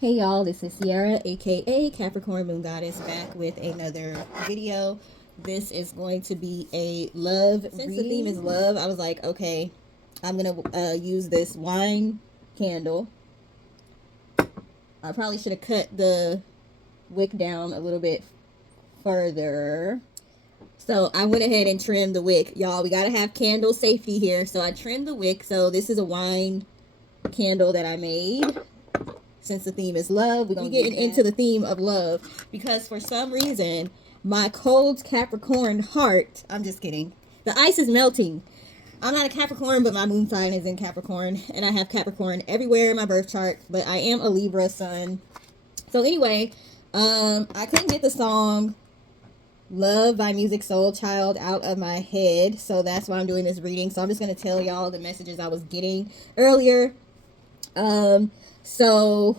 Hey y'all, this is Ciarra, aka Capricorn Moon Goddess, back with another video. This is going to be a love reading. Since the theme is love, I was like, okay, I'm gonna use this wine candle. I probably should have cut the wick down a little bit further. So I went ahead and trimmed the wick. Y'all, we gotta have candle safety here. So I trimmed the wick. So this is a wine candle that I made. Since the theme is love, we're gonna get into the theme of love, because for some reason my cold Capricorn heart, I'm just kidding, the ice is melting. I'm not a Capricorn, but my moon sign is in Capricorn, and I have Capricorn everywhere in my birth chart, but I am a Libra sun. So anyway, I couldn't get the song Love by Music Soul Child out of my head, so that's why I'm doing this reading. So I'm just gonna tell y'all the messages I was getting earlier. So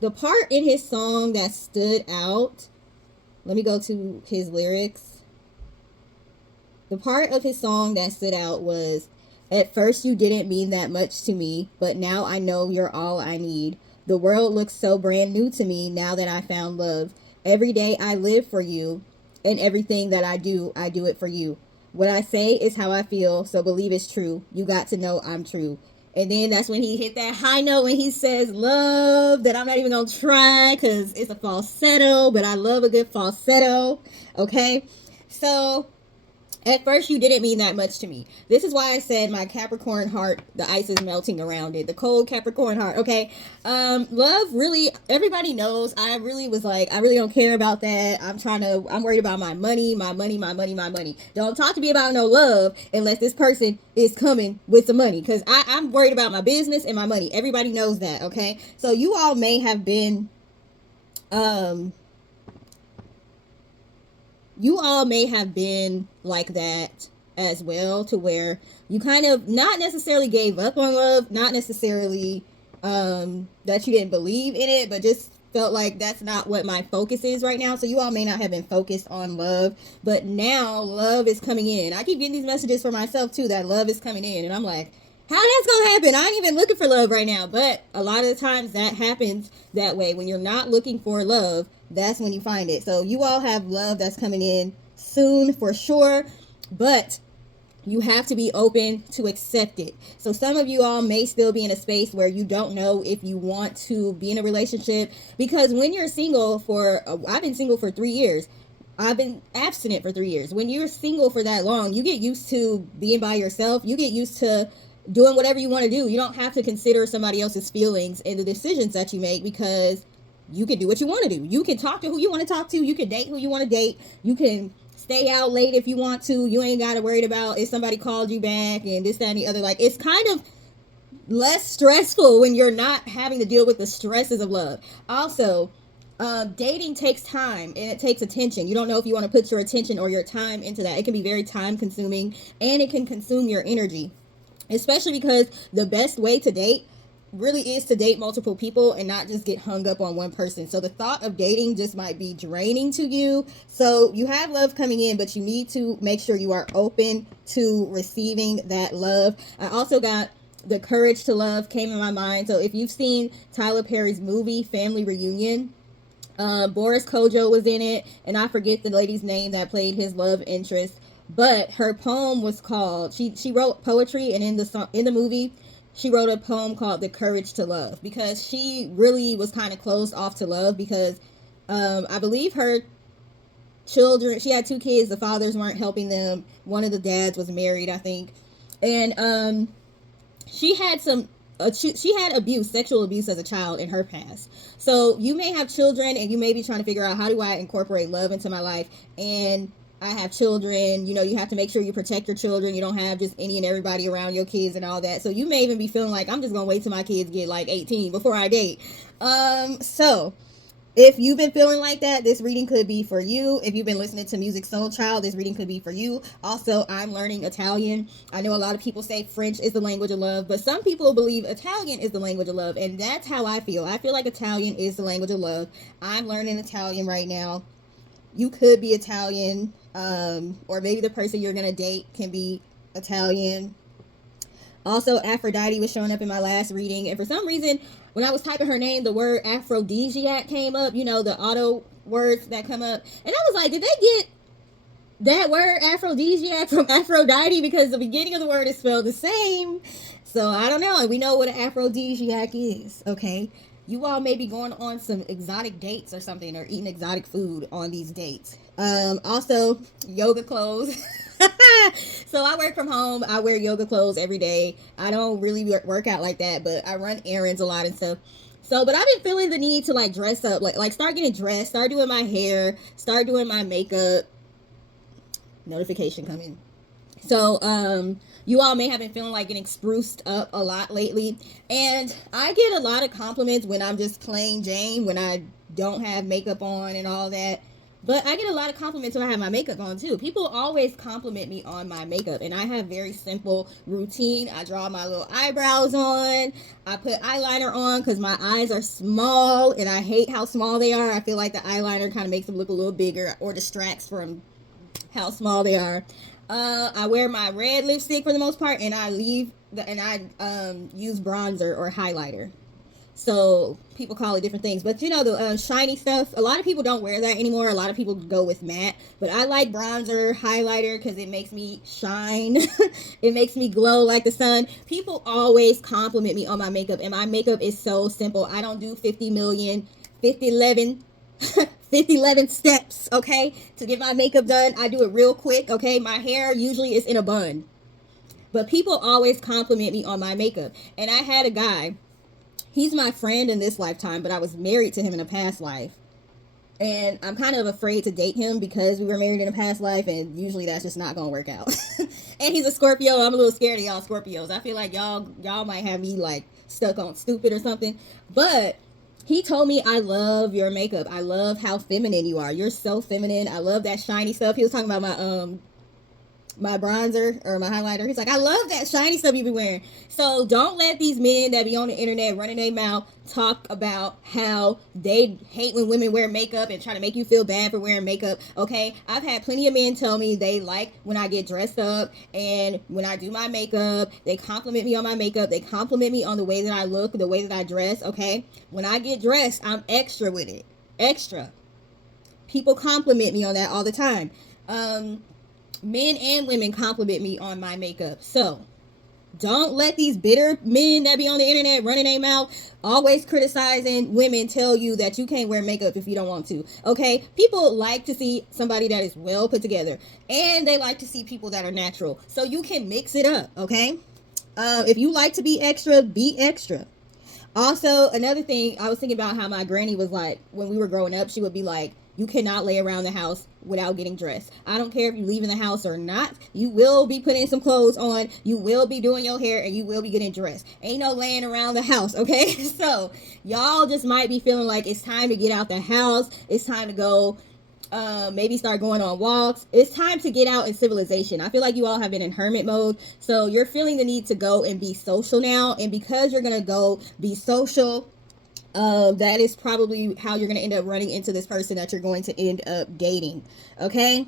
the part in his song that stood out, let me go to his lyrics. The part of his song that stood out was, "At first you didn't mean that much to me, but now I know you're all I need. The world looks so brand new to me now that I found love. Every day I live for you, and everything that I do it for you. What I say is how I feel, so believe it's true. You got to know I'm true." And then that's when he hit that high note when he says love, that I'm not even going to try because it's a falsetto, but I love a good falsetto. Okay. So at first you didn't mean that much to me. This is why I said my Capricorn heart, the ice is melting around it. The cold Capricorn heart. Okay. Love, really, everybody knows. I really was like, I really don't care about that. I'm worried about my money, my money, my money, my money. Don't talk to me about no love unless this person is coming with some money. Because I'm worried about my business and my money. Everybody knows that. Okay. So you all may have been, like that as well, to where you kind of not necessarily gave up on love, not necessarily that you didn't believe in it, but just felt like that's not what my focus is right now. So you all may not have been focused on love, but now love is coming in. I keep getting these messages for myself too, that love is coming in, and I'm like, how that's gonna happen? I ain't even looking for love right now. But a lot of the times that happens that way. When you're not looking for love, that's when you find it. So you all have love that's coming in soon for sure, but you have to be open to accept it. So some of you all may still be in a space where you don't know if you want to be in a relationship, because when you're single I've been single for 3 years. I've been abstinent for 3 years. When you're single for that long, you get used to being by yourself. You get used to doing whatever you want to do. You don't have to consider somebody else's feelings in the decisions that you make, because you can do what you want to do. You can talk to who you want to talk to. You can date who you want to date. You can stay out late if you want to. You ain't got to worry about if somebody called you back and this, that, and the other. Like, it's kind of less stressful when you're not having to deal with the stresses of love. Also, dating takes time and it takes attention. You don't know if you want to put your attention or your time into that. It can be very time consuming, and it can consume your energy, especially because the best way to date really is to date multiple people and not just get hung up on one person. So the thought of dating just might be draining to you. So you have love coming in, but you need to make sure you are open to receiving that love. I also got the courage to love came in my mind. So if you've seen Tyler Perry's movie Family Reunion, Boris Kojo was in it, and I forget the lady's name that played his love interest, but her poem was called, she wrote poetry, and in the movie she wrote a poem called The Courage to Love, because she really was kind of closed off to love, because I believe her children, she had 2 kids, the fathers weren't helping them. One of the dads was married, I think, and she had sexual abuse as a child in her past. So you may have children and you may be trying to figure out, how do I incorporate love into my life? And I have children, you have to make sure you protect your children. You don't have just any and everybody around your kids and all that. So you may even be feeling like, I'm just going to wait till my kids get like 18 before I date. So if you've been feeling like that, this reading could be for you. If you've been listening to Music Soul Child, this reading could be for you. Also, I'm learning Italian. I know a lot of people say French is the language of love, but some people believe Italian is the language of love, and that's how I feel. I feel like Italian is the language of love. I'm learning Italian right now. You could be Italian, or maybe the person you're going to date can be Italian. Also, Aphrodite was showing up in my last reading, and for some reason, when I was typing her name, the word aphrodisiac came up, you know, the auto words that come up. And I was like, did they get that word aphrodisiac from Aphrodite? Because the beginning of the word is spelled the same. So I don't know. And we know what an aphrodisiac is, okay? You all may be going on some exotic dates or something, or eating exotic food on these dates. Also, yoga clothes. So I work from home. I wear yoga clothes every day. I don't really work out like that, but I run errands a lot and stuff. So, but I've been feeling the need to like dress up, like start getting dressed, start doing my hair, start doing my makeup. Notification coming. So, you all may have been feeling like getting spruced up a lot lately. And I get a lot of compliments when I'm just plain Jane, when I don't have makeup on and all that. But I get a lot of compliments when I have my makeup on too. People always compliment me on my makeup. And I have very simple routine. I draw my little eyebrows on. I put eyeliner on because my eyes are small and I hate how small they are. I feel like the eyeliner kind of makes them look a little bigger or distracts from how small they are. I wear my red lipstick for the most part, and I use bronzer or highlighter. So people call it different things, but you know, the shiny stuff, a lot of people don't wear that anymore. A lot of people go with matte, but I like bronzer, highlighter, because it makes me shine. It makes me glow like the sun. People always compliment me on my makeup, and my makeup is so simple. I don't do 50 million, 50, 11 50-11 steps, okay, to get my makeup done. I do it real quick, okay. My hair usually is in a bun, but people always compliment me on my makeup. And I had a guy, he's my friend in this lifetime, but I was married to him in a past life, and I'm kind of afraid to date him because we were married in a past life, and usually that's just not gonna work out. And he's a Scorpio. I'm a little scared of y'all Scorpios. I feel like y'all might have me like stuck on stupid or something. But he told me, I love your makeup. I love how feminine you are. You're so feminine. I love that shiny stuff. He was talking about my bronzer or my highlighter. He's like, I love that shiny stuff you be wearing. So don't let these men that be on the internet running their mouth talk about how they hate when women wear makeup and try to make you feel bad for wearing makeup, okay? I've had plenty of men tell me they like when I get dressed up and when I do my makeup. They compliment me on my makeup. They compliment me on the way that I look, the way that I dress, okay? When I get dressed, I'm extra with it. Extra. People compliment me on that all the time. Men and women compliment me on my makeup. So don't let these bitter men that be on the internet running their mouth, always criticizing women, tell you that you can't wear makeup if you don't want to. Okay? People like to see somebody that is well put together, and they like to see people that are natural. So you can mix it up, okay? If you like to be extra, be extra. Also, another thing, I was thinking about how my granny was like, when we were growing up, she would be like, you cannot lay around the house without getting dressed. I don't care if you leave in the house or not. You will be putting some clothes on. You will be doing your hair, and you will be getting dressed. Ain't no laying around the house, okay? So y'all just might be feeling like it's time to get out the house. It's time to go, maybe start going on walks. It's time to get out in civilization. I feel like you all have been in hermit mode. So you're feeling the need to go and be social now. And because you're going to go be social, that is probably how you're going to end up running into this person that you're going to end up dating. Okay?